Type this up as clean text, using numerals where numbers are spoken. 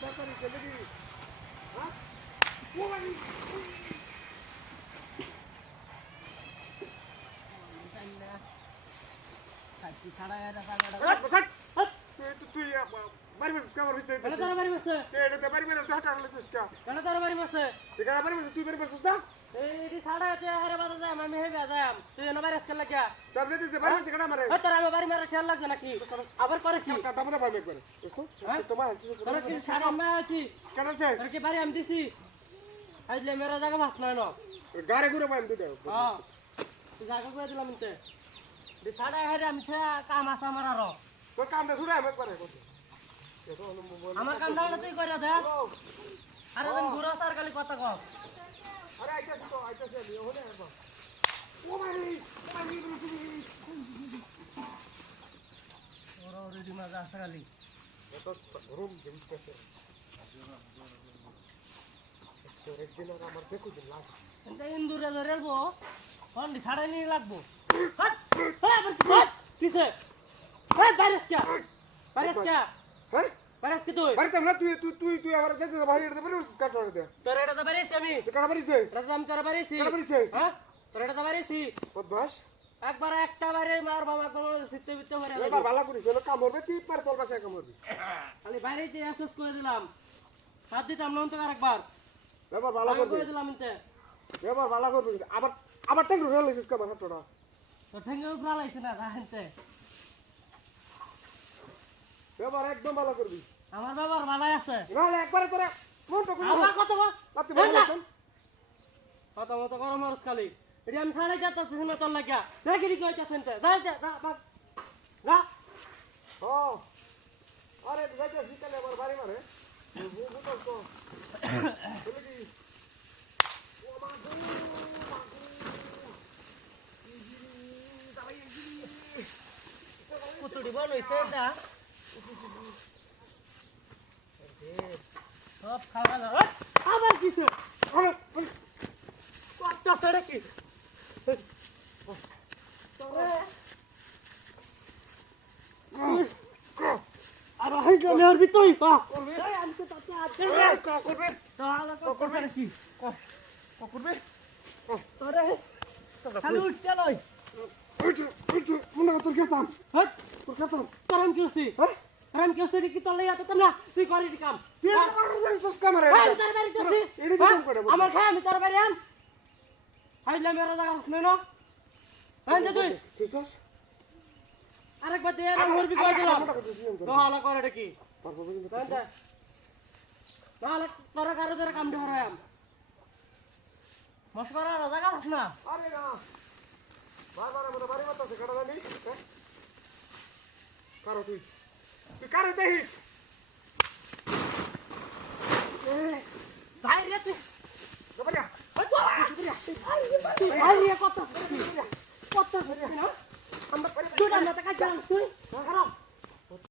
তাড়াতাড়ি চলে গি হ্যাঁ ও বাড়ি সাচ্চি ছাড়া এরা পাগড়া তুই বাড়ি বসে কামর বিছে কেন তোরা বাড়ি বসে এটা বাড়ি মেরে হাঁটা হলে তুই কেন তোরা বাড়ি বসে এটা বাড়ি বসে তুই বাড়ি বসছিস না এই ছাড়া আছে আরে বাদ দে আমি হেবে যাম তুই এনে বাইরে আসকে লাগিয়া তারপরে তুই বাড়ি বসে কেন মারে ওই তোরা আমার বাড়ি মারা খেয়াল লাগছে নাকি আবার করে কি কাটা মতো বাড়ি করে দোস্ত তোমার তোরা কি সারা মা আছি কেন আছে তোরা কি বাড়ি আমি দিছি আইলে মেরা জায়গা ভাত নাই না গাড়ি ঘুরে পাইম তুই দাও হ্যাঁ তুই জায়গা করে দিলাম ইনতে দি ছাড়া হেরে আমি কাম আসা আমার আরো তোর কামটা শুনে আমি করে আমার কামটা হলো তুই করে দে আরে তুমি ঘুরো তার খালি কথা কও আরে আইতাছি তো আইতাছি আমি ওখানে আসবো ও বাড়ি ওরা রেডি মাজা আসা খালি তো রুম জিনিসটাছে তো একদিন আর আমার দেখো দিন লাগ এতে ইন্দুরে ধরেলবো ফন্ডি ছাড়াই নিয়ে লাগবো হাট হাট কিসে হাট বাইরেস কে হ্যাঁ বাইরেস কি তুই বাড়িতে না তুই আমার দেখতে ভাই এটা বাড়ি বসে কাট করে দে তোর এটা তো বাইরেস আমি তো কাটা বাড়িছে এটা তো আমি তোর বাইরেছি কাটা বাড়িছে হ্যাঁ তোর এটা তো বাইরেছি বদমাস একবার একটা বারে মার বাবা কোন সিটে বিতে মারে এবার ভালো করিস হলো কাম হবে তুই পার তোর কাছে কাম হবে খালি বাইরেতে এসএস করে দিলাম হাত দিতাম না তো আরেকবার এবার ভালো করবি করে দিলাম ইনতে এবার ভালো করবি আবার টেঙ্গু রেলেছিস কামার হাতটা তো ঠেঙ্গে উপরা লাইছে না রাহেনতে এবার একদম ভালো করবি আমার বাবার ভালাই আছে নাহলে একবারে তোরা মনটা করে আমার কত বা রাতে ভালো লাগতো কত মত গরম মারস খালি এটি আমি ছাড়াই যাচ্ছি না তোর লাগিয়া দেখি কি কইতাছ এনতে যা যা যা ও আরে যাইতে শিকালে আবার বাড়ি মারে বুঝতো তো বলে কি ও মাগু কুতুড়ি বল হইছে এটা সব খাওয়া না আবার কিছে আরে কত সড়ে কি আর হাই জলে আর বিতই পা এই আমি তো তাতে আছে করবে তো আলা করবে কি করবে তোরে খালি উঠতে লই ওইটু মনে কর তোর খেতাম হট তোর খেতাম কারণ কি হইছে হ্যাঁ কারণ কি হইছে কি তোর লাগা তো না তুই করিস কাম তুই তো কামারে এই তোর বাড়ি করছিস এটা কি কাম করে আমার খায় আমি তোর বাড়ি আম হাইলা মেরা জায়গা শুনে না হ্যাঁ যে তুই ঠিক আছে আরেকবার দে আর মরবি কই দিলাম তো হালা করে এটা কি পারবো কিন্তু হ্যাঁ নাহলে তোরা কারো তোরা কাম ধরায়াম মস্করা জায়গা আস না আরে না বারবার আমরা বাড়ি মারতাছে কাটা জানি কারো তুই কারো দেখিস ভাই রে তুই বাবা ভাই রে কত কত না আমরা দুটা না টাকা চান তুই খারাপ